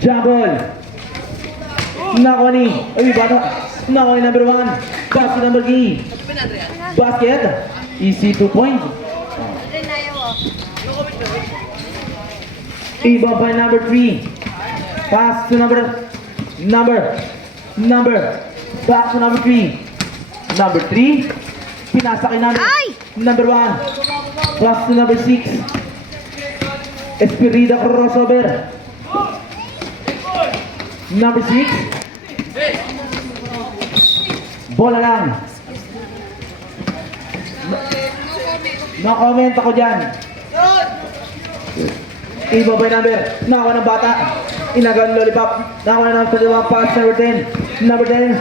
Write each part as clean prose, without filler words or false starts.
Jump ball. Nako ni. Ay, bata. Nako ni number 1. Basket number 3. Basket. Easy 2 point. Iba by number 3. Pass to number. Back to number 3. Number 3. Pinasa kay number 1. Pass to number 6. Espirida crossover. Number 6. Bola lang. No comment ako dyan. Iba by number. Nakawa ng bata. Inagal lollipop. Nakawa na ng dalawang pass. Number 10.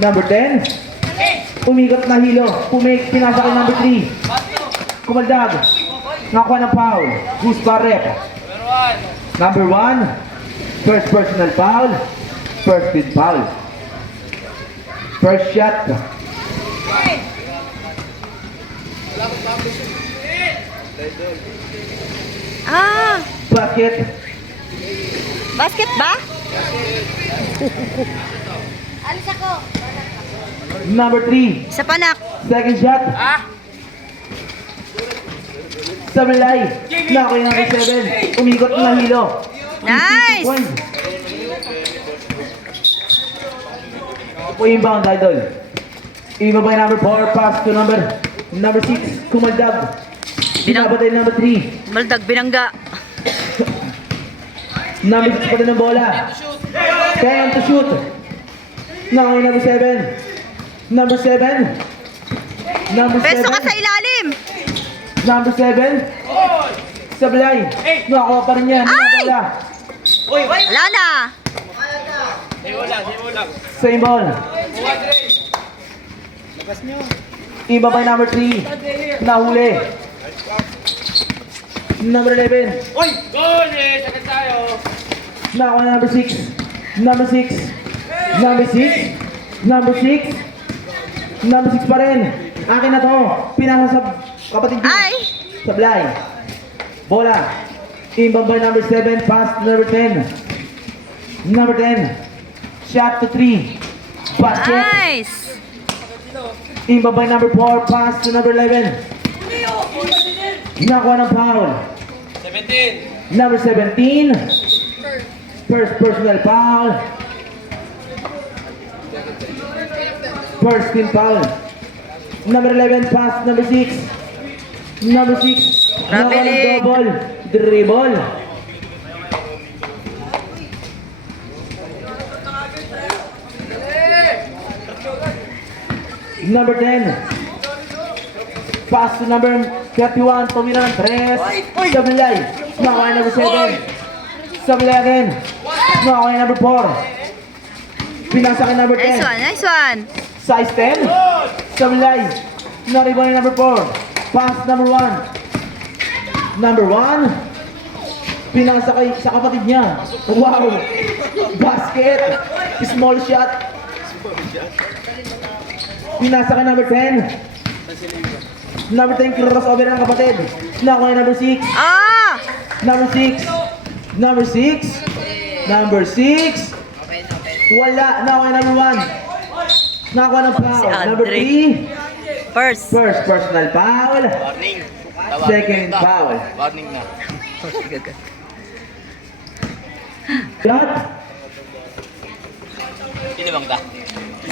Number 10. Umigot na hilo. Pinasa kay number 3. Kumaldag. Nakakuha ng foul. Goose Barrep. Number 1. First personal foul. First field foul. First shot. Basket. Basket ba? Alis ako. Number 3. Sa panak. Second shot. Sablay. Nakuha yung number 7. Umikot na hilo. Nice! Ito po yung inbound, idol. Iba by number 4. Pass to number 6. Kumaldag. Binabatay number 3. Maldag, binangga. Number 6 pa din ang bola. 10 to shoot. Nakuha yung number 7. Number 7. Number 7. Peso ka sa ilalim. Number 7. Sablay. Nakakuha pa rin yan. Ay! Bola. Wala na. Same ball. Iba by number 3. Nahuli. Number 11. Uy! Goal! Sakit tayo! Nakakuha number 6. Number 6. Number 6. Number 6. Number 6 pa rin. Akin na to. Pinasa sa kapatid ko. Ay! Sablay. Bola. Imbang by number 7. Pass to number 10. Number 10. Shot to 3. Basket. Nice! Imbang by number 4. Pass to number 11. Nakuha ng foul. 17! Number 17. First personal foul. First team foul. Number 11. Pass number 6. Number 6. Nakuha ng double. Dribble. Number 10. Pass to number 31. Tumira ng 3. Sablay. Nakuha number 7. Sablay again. Nakuha number 4. Pinasa kay number 10. Nice one, nice one. Size 10. Sablay. Naribang number 4. Pass number 1. Number 1. Pinasa kay sa kapatid niya. Wow. Basket. Small shot. Pinasa kay number 10. Number 10 crossover ng kapatid. Nakuha number 6. Number 6. Number 6. Number 6. Wala. Nakuha number 1. Nakuha ng foul. Si Andre. Number 3. First. First personal foul. Warning! Second foul. Warning na. Shot. Sino bang ta?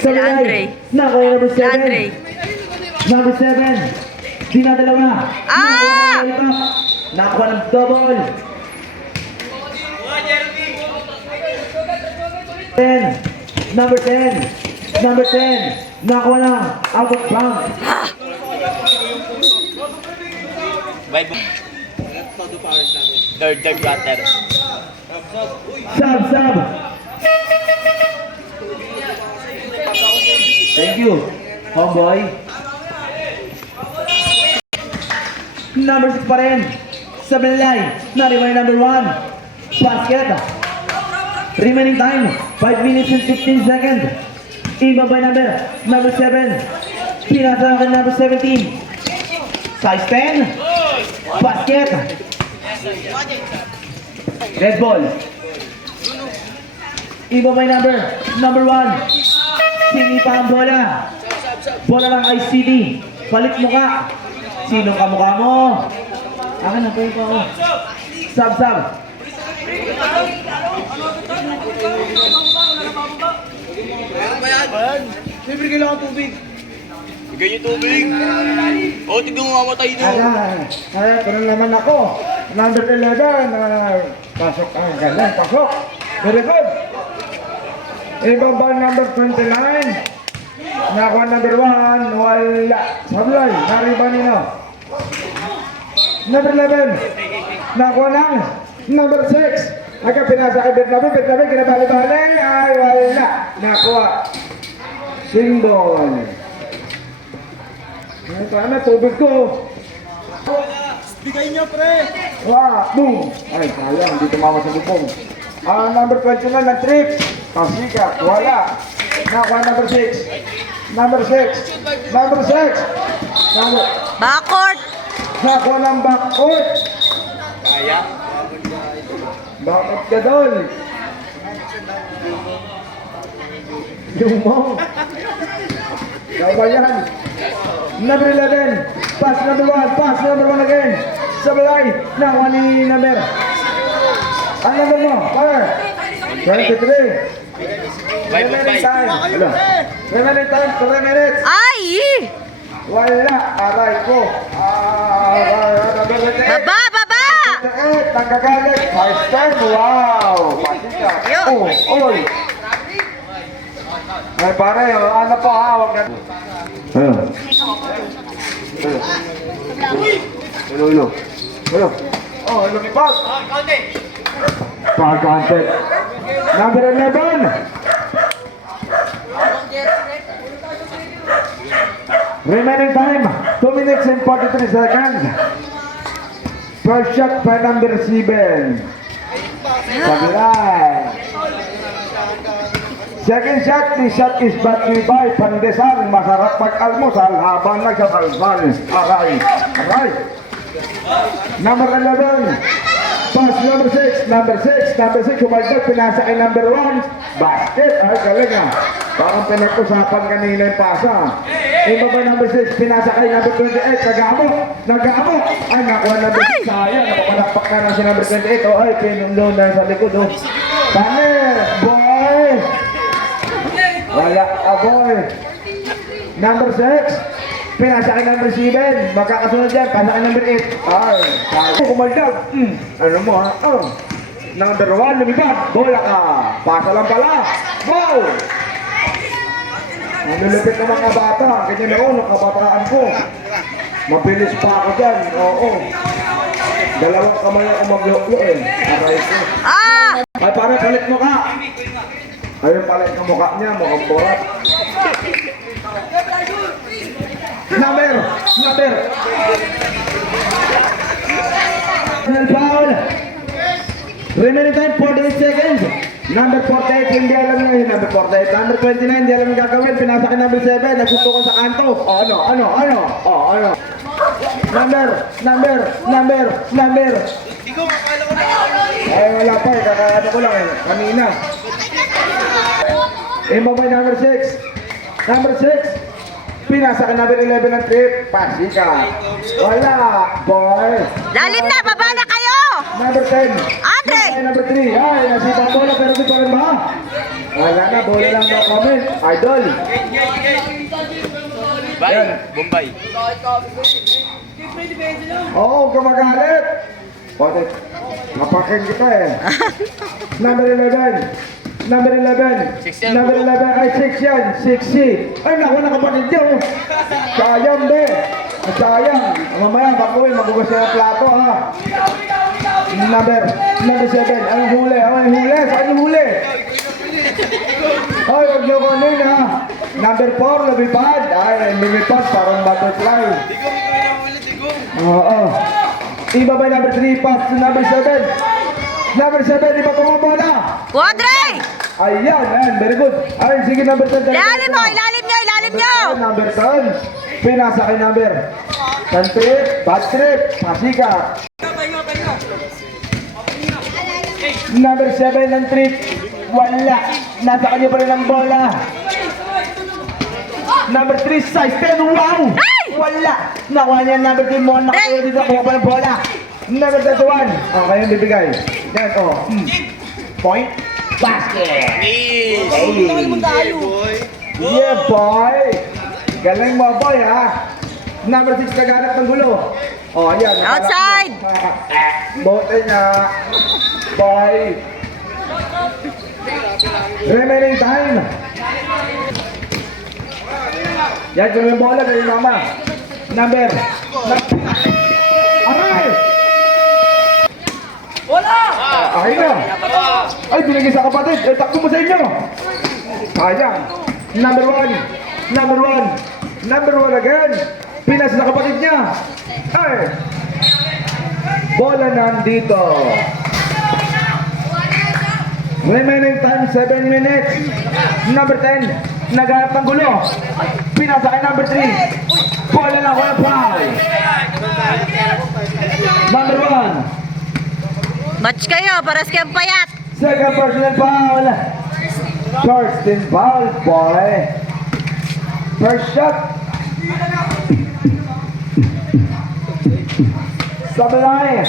Andre. Nakuha number 7. Andre. Number 7. Dinadalaw na. Nakuha ng double. 10. Number 10. Number 10. Nakuha na. Out of bounds. Bye. Third quarter. Sub. Thank you, homeboy. Number 6 pa rin. Sablay. Naribay number 1. Basket. Remaining time, 5 minutes and 15 seconds. Iba by number 7. Pinasa akin number 17. Size 10. Basket. Red ball. Iba may number 1. Sinipa ang bola. Bola ng ICD. Palit mo ka. Sinong kamukha mo? Akin na po yung ako. Sub. Siyempre kailangan tubig. Bigay niyo tubig. O, tignan mo mamatay na. Pero naman ako. Number 11. Pasok ang galing. Pasok. Very good. Iba ba number 29? Nakuha number 1. Wala. Sablay. Nariba nino. Number 11. Nakuha lang. Number 6. Agad pinasa kay Bernabe, kinabali-bali. Ay, wala. Nakuha. Single. Ay, sana tubig ko. Bigay niyo, pre! Wah, boom! Ay, sayang, hindi tumama sa bubong. Number 29 na trip. Pasikat, wala. Nakuha number 6. Number 6. Backcourt. Nakuha ng backcourt. Kaya? Bakit ka doon? Yung mo. Ikaw ba yan? Number 11. Pass number 1 again. Sablay. Nakuha ni number. Ano number mo? Power. 23. Bye, Bombay. Hello. 3 minutes. Ay! Wala. Aray ko. Baba! Nagkagalit. 5 time. Wow. Pasika. Oy. Ay pare, ano po ha? Huwag na. Hello. Oh, lumipag. Pag-contact. Number 11. Remaining time, 2 minutes and 43 seconds. First shot by number 7. Sablay. Second shot, the shot is battery by Pandesal. Masarap pag-almusal habang nagsasalsal. Aray. Number 11. Pass number 6. Umagdag, pinasa kay number 1. Basket. Ay, galing ah. Parang pinag-usapan kanina yung pasa. Iba ba number 6? Pinasa kay number 28. Nag-aamok. Ay, nakuha number 6. Sayang. Napapanakpak na si number 28. Oh, ay, pinundo na sa likod. Oh. Tanner. Boy. Wala ka, boy. Number 6. Pinasa kay number 7. Magkakasunod dyan. Pasa kay number 8. Ay, kumaldag. Ano mo ha? Number 1, lumipad. Bola ka. Pasa lang pala. Wow! Nalulupit ng mga bata. Ganyan ako, nakabataan ko. Mabilis pa ako dyan. Oo. Dalawang kamay ako magloklo eh. Aray ko. Ay, pare, palit mo ka. Ayun palit ng mukha niya. Mukhang borat. Number. Foul. Remaining time 48 seconds. Number 48 hindi alam niya yun. Number 48. Number 29 hindi alam yung gagawin. Pinasa kay number 7. Nagsutukan sa kanto. Ano? Number. Ay wala pa eh. Kakaano ko lang eh. Kanina. Imbabay number 6. Number 6. Pinasa ka number 11 ng trip. Pasika. Wala. Boy. Lalim na! Baba na kayo! Number 10. Andre! Number 3. Ay, nasipa ang bola pero di pa rin ba? Wala na. Bola lang na comment. Idol. Bye, Bombay. Oo, kumagalit. Pwede. Napakin kita eh. Number 11. Number 11. Ay, 6 yan. 6C. Ay, naku, nakapatid niyo. Sayang, be. Sayang. Mamaya, bakuin. Magugas niya ng plato, ha. Number 7. Anong huli? Saan yung huli? Ay, huwag niyo kunin, ha. Number 4, lumipad. Ay, lumipad. Parang butterfly. Oo. Iba ba number 3? Pass to number 7. Number 7, iba pumabola. Quadre! Ayan, very good. Ay, sige, number 10. Ilalim mo! Ilalim nyo! Number 10. Pinasa kay number. 10 trip, bad trip, pasika. Number 7 ng trip. Wala. Nasa kanya pa rin ang bola. Number 3, size 10. Wow! Wala. Nakuha niya number 3 mo. Nakakuha dito. Nakuha pa ng bola. Number 31. Okay, yung bibigay. Yan, oh. Point. Basket. Miss! Hey. Yeah, boy. Galing mo, boy, ha? Number 6, kaganap ng gulo. Oh, ayan. Outside. Bote na. Boy. Remaining time. Yan, kung yung bola, ganyan mama. Number. Aray! Wala! Okay na. Ay, binigay sa kapatid. Eh, takbo mo sa inyo. Sayang. Number 1. Number 1. Number 1 again. Pinas sa kapatid niya. Ay! Bola nandito. Remaining time, 7 minutes. Number 10, naghanap ng gulo. Pinasa kay number 3. Bola na wala foul. Number 1, Match kayo, paras kayong payat. second personal foul. First in foul, boy. First shot. Sablay.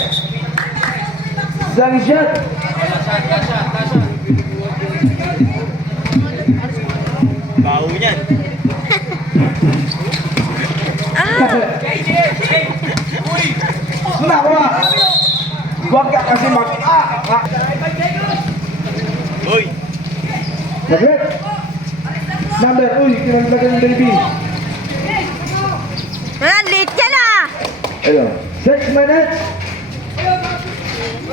Second shot. Baho niyan. Nakuha. Huwag ka kasi Uy! Saglit. Number, uy, kinalagay ng baby. Ayan, late ka na. Ayun. 6 minutes.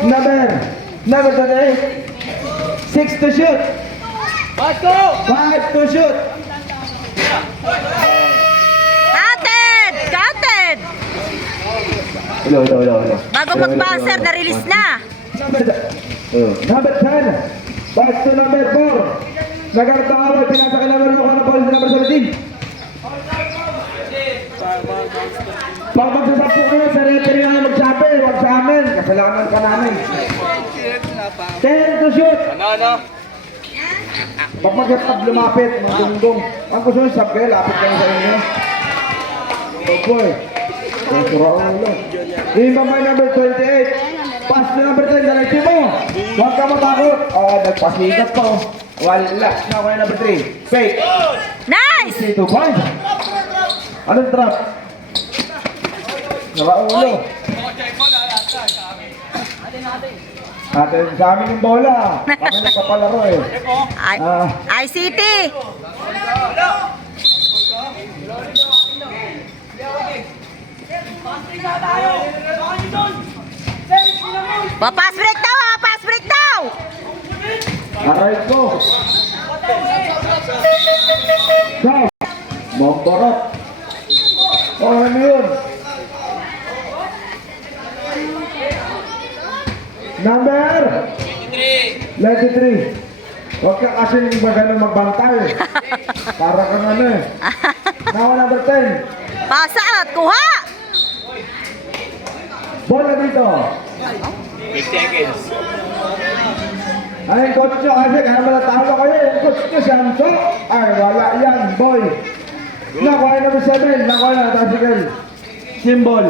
Number 38. 6 to shoot. 5 to shoot. Counted. Hello. Bago mag-bouncer, na-release na. Number 10. Back to number 4. Nagkaroon ng away. Pinasa ka number 1. Ano pa number 17? Pag magsasapo kayo sa referee na magsabi, wag sa amin. Kasalanan ka namin. 10 to shoot. Ano? Pag mag-tap lumapit, mga dunggong. Ang gusto nyo sab kayo, lapit kayo sa inyo. Oh boy. Ang suraan ulo. Yung mamay number 28. Pass to number 10, dalay mo. Huwag ka matakot. Oh, nagpasigat pa. Wala. Now, kaya number 3. Fake. Nice. 2 points. Anong trap? Suraan ulo. Atin sa amin yung bola. Kami nagpapalaro eh. ICT. Pass break daw, pass break daw. Aray ko. Go. Bomborot. Oh, ano yun? Number 23. Huwag ka kasi magano magbantay. Para kang ano eh. Now, number 10. Pasa at kuha. Bola dito. 8 seconds. Ay, yung coach nyo kasi kaya malatalo kayo. Yung coach nyo, Shamso. Ay, wala yan, boy. Nakuha number 7. Nakuha na, tricycle. Symbol.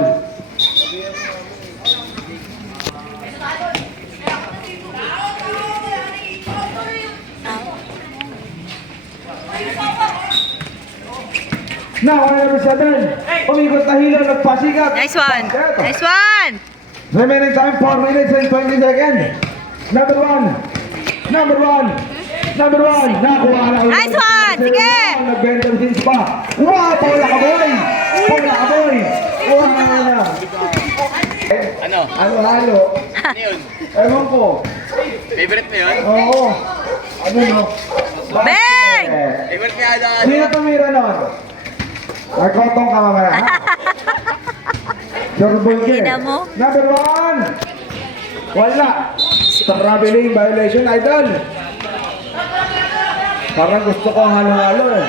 Nakuha number 7. Umikot na hilo, nagpasikat. Nice one. Nice one. Remaining time 4 minutes and 20 seconds. Number 1. Number 1. Number 1. Nakuha na. Nice one. Sige. Nag-bender since pa. Wow, bola ka boy. Bola ka boy. Wow na. Ano? Halo-halo. Ano yun? Ewan ko. Favorite mo yun? Oo. Ano no? Bang! Favorite niya ano? Sino tumira nun? Nagkotong ka mamaya. ha? Sorbol ka Ina eh. mo. Number 1. Wala. Traveling violation, idol. Parang gusto ko halo-halo eh.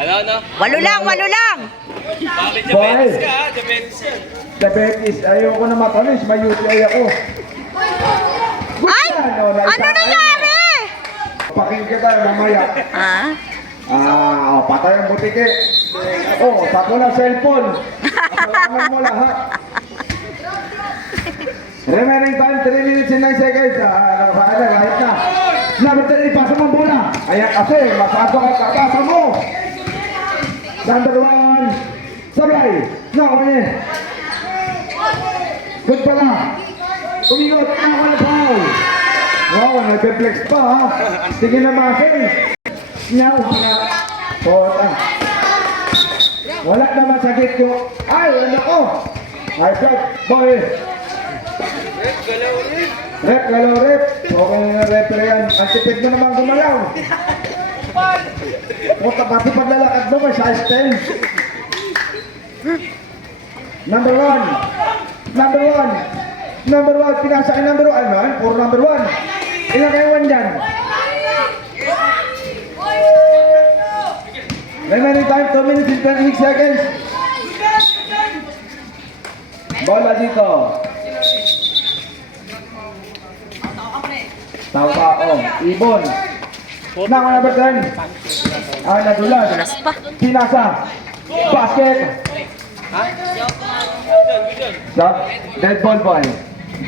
Ano? Walo lang. Bakit Boy. Japanese ka? Japanese yan. Diabetes, ayoko na matamis, may UTI ako. Ay! Ano nangyari? Paking kita mamaya. Ah? Patay ang butike. Sako na cellphone. Kasalanan mo lahat. Remaining time, 3 minutes and 9 seconds. Right na. Number 3, ipasa mo ang bola. Ayan kasi, masyado ka kakasa mo. Number 1, sablay. Nakawin. Good pala. Umigot, nakawin foul. Wow, nag-flex pa ha. Sige na masin. Nyaw. Pota. Wala naman sakit ko. Ay, ano ko? High blood, boy. Rep, galaw, rep. Okay na rep na yan. Ang tipid mo naman gumalaw. Puta, pati paglalakad mo, may size 10. Number 1. Number 1, pinasa kay number 1. Ano yan? Puro number 1. Ilan kayo 1 dyan? Remaining time, 2 minutes and 26 seconds. Bola dito. Tawpa, ibon. Nang number 10. Ay, nadulas. Dulas pa. Pinasa. Basket. Stop. Dead ball, boy.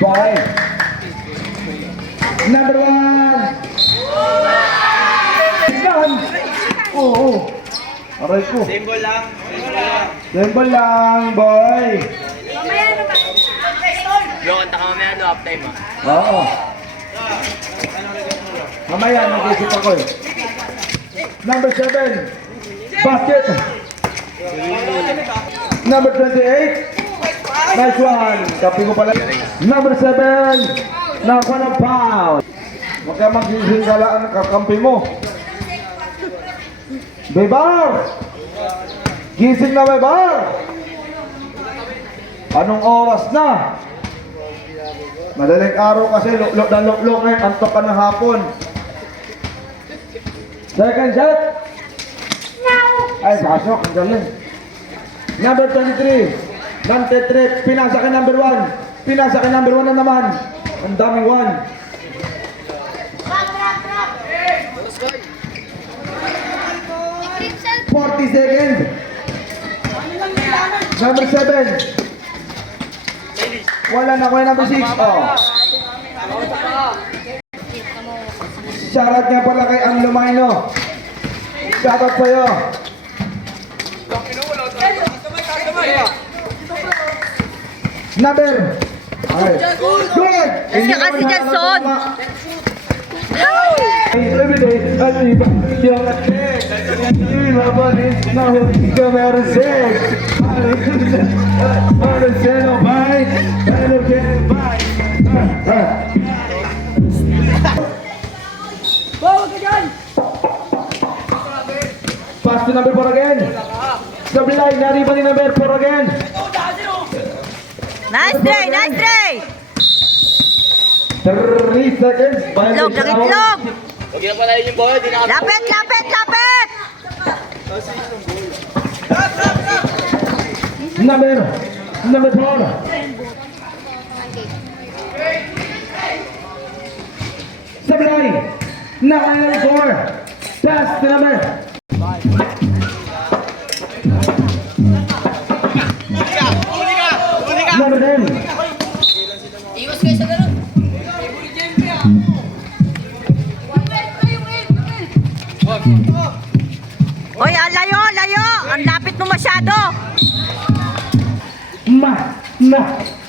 Boy. Number 1. Islan. Oo. Aray ko. Symbol lang. Symbol lang, boy. Yung kanta ka mamaya, no, half time ah. Oo. Mamaya, nag-isip ako eh. Number 7. Basket. Number 28. Nice one. Kapi ko pala. Number 7. Nakakuha ng foul. Huwag ka mag-gising kalaan ng kakampi mo. Bebar! Gising na, Bebar! Anong oras na? Madaling araw kasi, luklok na luklok ngayon, antok ka ng hapon. Second shot! Ay, pasok, ang galing. Number 23, Dante Trip, pinasa kay number 1. Pinasa kay number 1 na naman. Ang daming 1. 40 seconds. Number 7. Wala na ko yung number 6. Shoutout nga pala kay Ang Lumayno. Shoutout sa'yo. Number. Okay. Good. Saka si Janson. Every day, I live yung labanin na hindi ka meron sex. Meron seno, bye. Meron seno, bye. Pass to number 4 again. Sablay, nariba ni number 4 again. Nice try, nice try. 3 seconds. Itlog, itlog. Huwag na pala yun yung boy, di na Lapit, lapit, lapit. Number 4. Sablay. Number 4. Pass to number. Number 10. Iwas kayo sa ganun. Hoy, layo, layo. Ang lapit mo masyado.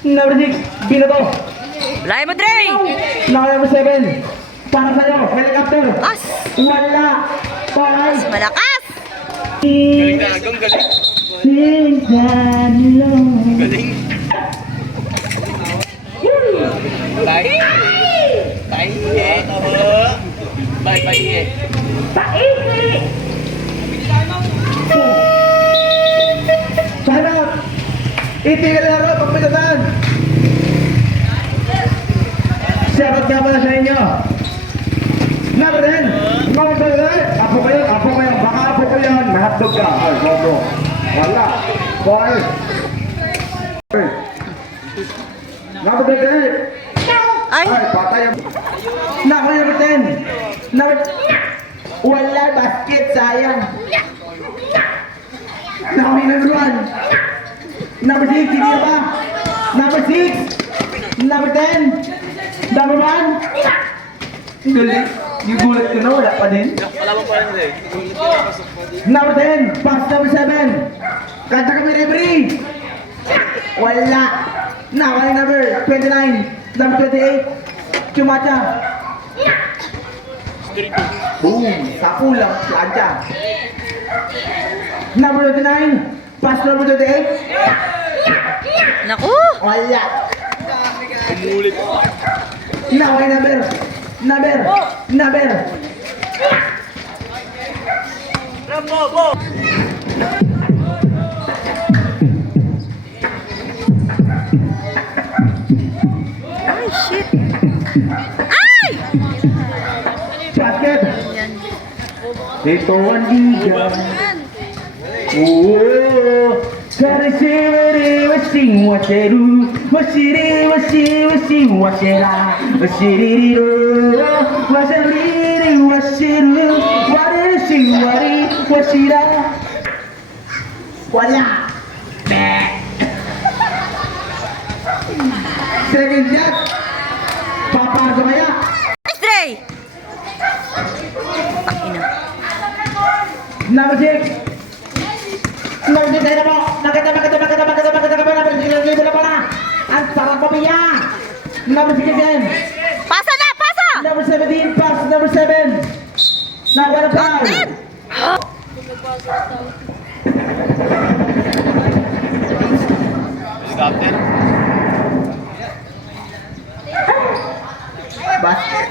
Number 6. Binato. Layo mo, Dre. Number 7. Para sa'yo. Helicopter. As. Wala. Paray. Malakas. galing na agong, galing. Galing. Bye. Bye. Bye. Bye. Shout out. Itigil na ro pag pinataan. Shout out nga pala sa inyo. Number 10. Number 10. Apo ko yun. Baka apo ko yun. Nahatdog ka. Ay, bobo. Wala. Boy. Number 10. Ay. Ay, patay ang... Nakuha yung number 10. Number... Wala, basket, sayang. Nakuha yung number 1. Number 6, hindi na ba? Number 6. Number 10. Number 1. Galing. Yung gulat ko na, wala pa din. Kalaban pa rin eh. Number 10. Pass number 7. Kanta kami referee. Wala. Nakuha yung number 29. Number 28. Chumacha. Boom. Sapu lang. Plancha. Number 29. Pass number 28. Naku! Wala. Umulit. Nakuha yung number. Ay, shit! Ay! Basket. Ito ang liga. Oh, karisiwari wasing waseru, wasiri wasi wasi wasera, wasiriru, wasiriri wasiru, warisi wari wasira. Wala. Second shot. Papasok kaya. Stray! Pakina. Number 6. Number 6 tayo na po. Nakita number 6 na pala. Ang sarap papiya. Number 6 again. Pasa na! Pasa! Number 17. Pass number 7. Nakuha na foul. Din! Stop it. Basket.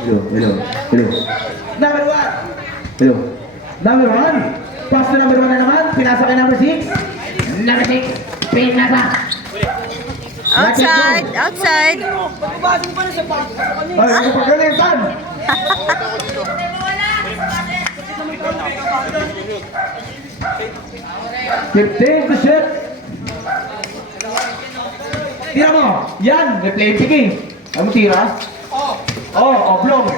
Hello. Number 1. Hello. Number 1. Pass to number 1 na naman. Pinasa kay number 6. Number 6. Pinasa. Outside! Outside! Ay, ano pagalitan? 15 to shoot. Tira mo. Yan. Replay picking. Ano mo tira? Oblong.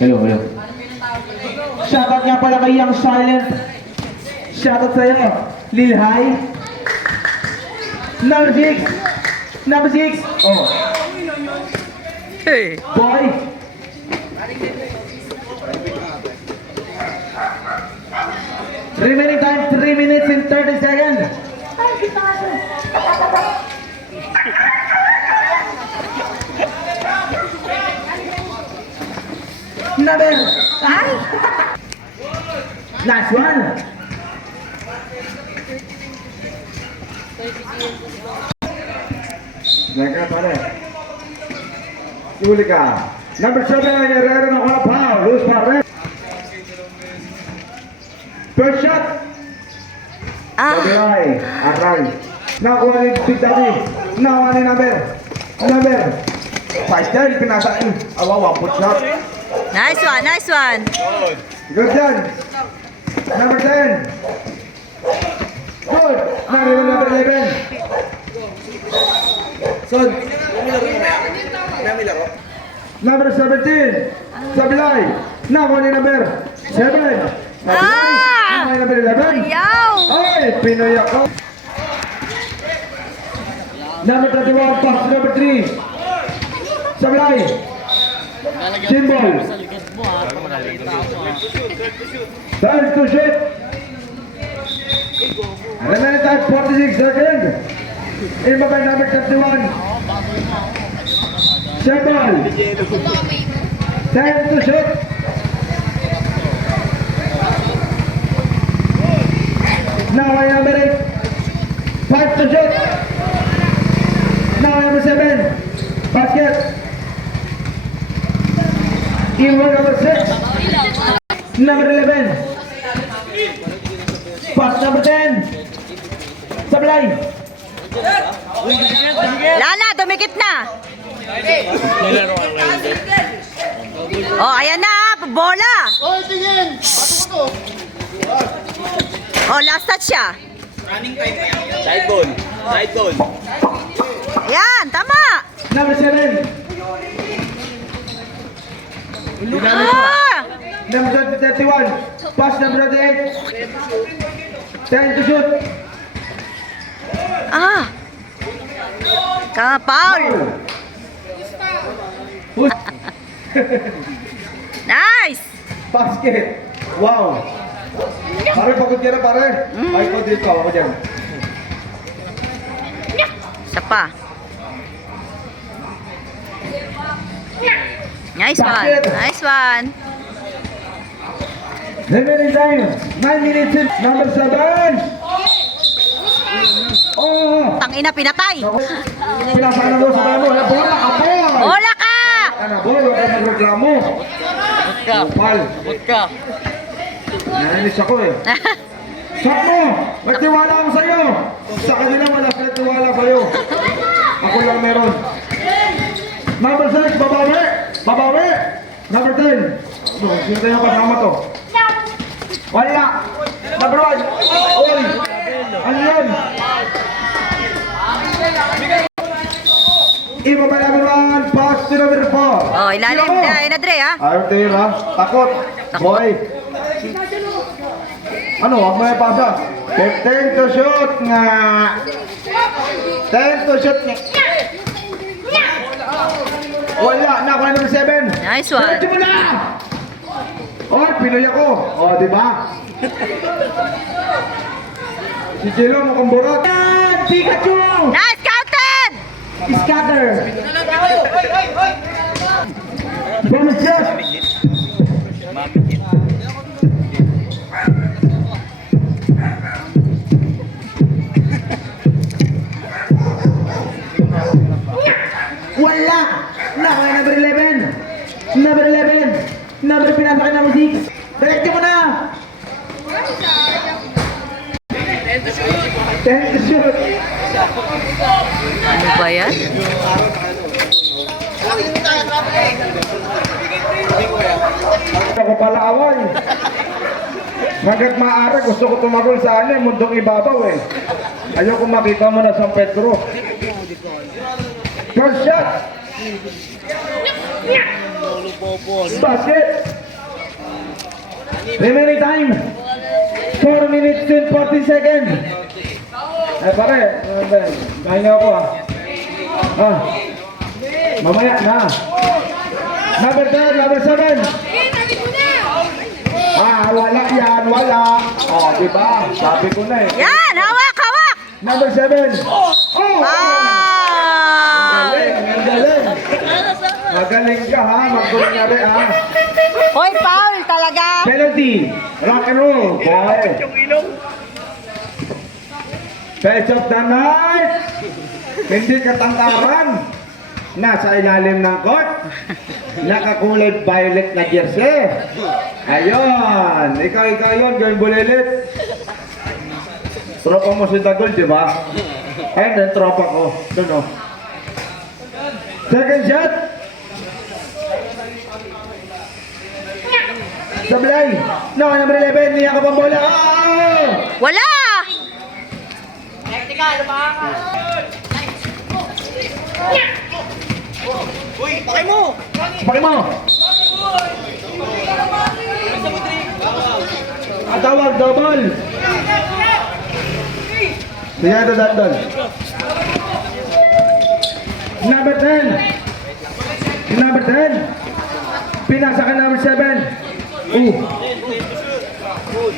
Hello. Shoutout nga pala kay Young Silent. Shoutout sa'yo. Lil High. Number 6. Number 6. Oh. Hey! Boy. Remaining time 3 minutes and 30 seconds. Number. Ay! Last one. Naka pare. Huli ka. Number 7, Herrera na kuha pa. Lose pa rin. First shot. Ah! Sabiray. Aral. Nakuha ni Big Daddy. Nakuha ni Number. Fight dyan. Pinasain. Awawa. Put shot. Nice one! Nice one! Good dyan. Number 10. Good. Number 11. Son. Number 17. Sablay. Nakuha ni Number 7. Ah! Nakuha ni Number 11. Ayaw! Ay, Pinoy ako. Number 31. Pass number 3. Sablay. Symbol. Time to shoot. Remaining time 46 seconds. In by number 31. Symbol. Time to shoot. Now I number 8. 5 to shoot. Now number 7. Basket. In number 6. Number 11. Pass number 10. Sablay. Lana, dumikit na! bola. Oy, tingin! Bato ko to! Oh, last touch siya. Side ball. Side ball. Yan, tama. Number 7. Ah! Number 31. Pass number 8. 10 to shoot. Ah. Foul. Push. Nice. Basket. Wow. Pare, pagod ka na pare. Ay ko dito, ako dyan. Isa pa. Nice one. Nice one. Remaining time. 9 minutes. Number 7. Oh. Tangina, pinatay. Pinasaka na doon sa kaya mo. Bola ka po. Bola ka. Ano, bola ka magreklamo. Upal. Nainis ako eh. Shot mo! Magtiwala ako sa'yo! Sa kanila wala sila tiwala sa'yo. Ako lang meron. Number 6, babawi! Babawi! Number 10. Sino tayo kasama to? Wala! Number 1! Oy! Ano yun? Iba ba number 1? Pass to number 4. Oh, ilalim na Dre, ha? Ayaw tayo ha? Takot! Boy! Ano? Huwag mo yung pasa. 15 to shoot nga! 10 to shoot nga! Wala! Nakuha number 7! Nice one. Diretso mo na! Oh, Pinoy ako! Oh, di ba? Si Chilo mukhang burot. Pikachu! Nice counted. Scatter! Bonus shot! Wala! Nakuha number 11! Number 11! Number pinasa ka number 6! Diretso mo na! 10 to shoot! Ano ba yan? Ako pala away. Hanggat maaari, gusto ko tumagol sa ano, mundong ibabaw eh. Ayoko makita mo na San Pedro. First shot! Basket! Remaining time! 4 minutes and 40 seconds! Ay pare, nahinga ako ah. Ah, mamaya na. Number 10, number 7. Ah, wala yan, wala. Oh, diba? Sabi ko na eh. Yan, hawak, hawak. Number 7. Oh! Ah! Ang galing. Magaling ka ha, magkunyari ha. Hoy, foul talaga. Penalty. Rock and roll, boy. Fetch of the night. Hindi katangkaran. Nasa ilalim ng court. Nakakulay violet na jersey. Ayun. Ikaw yun, Gwen Bulilit. Tropa mo si Dagol, di ba? Ayun din, tropa ko. Doon o. Second shot. Sablay. No, number 11. Niya ka pang bola. Oh! Wala. Pakay mo. Tawag, double. Sige, ito dandol. Number 10. Number 10. Pinasa ka number 7.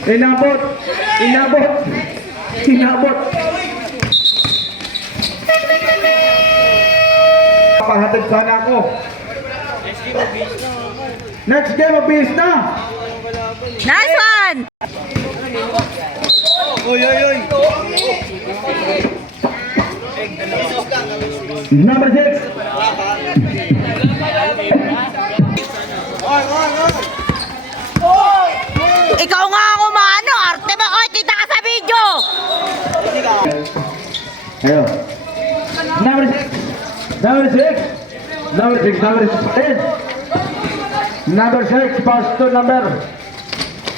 Inabot. Pahatid sana ako. Next game of peace na. Nice one. Number 6. Ikaw nga ang umano. Arte mo. Oy, kita ka sa video. Ayun. Number 6. Number 6. Number 6. Number 10. Number 6, pass to number.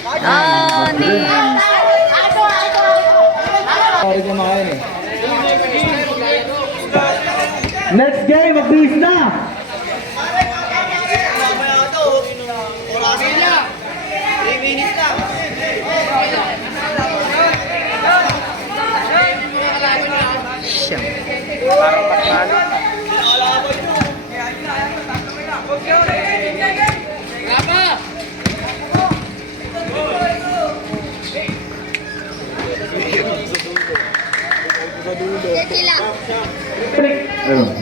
Ani. Next game, magbihis na.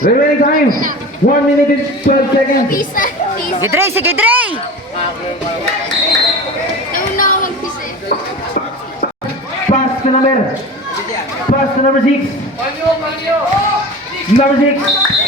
Remaining time, 1 minute and 12 seconds. Pisa. Pisa. Si Dre, sige Dre! Nauna ako mag-pisa eh. Pass to number 6. Number 6.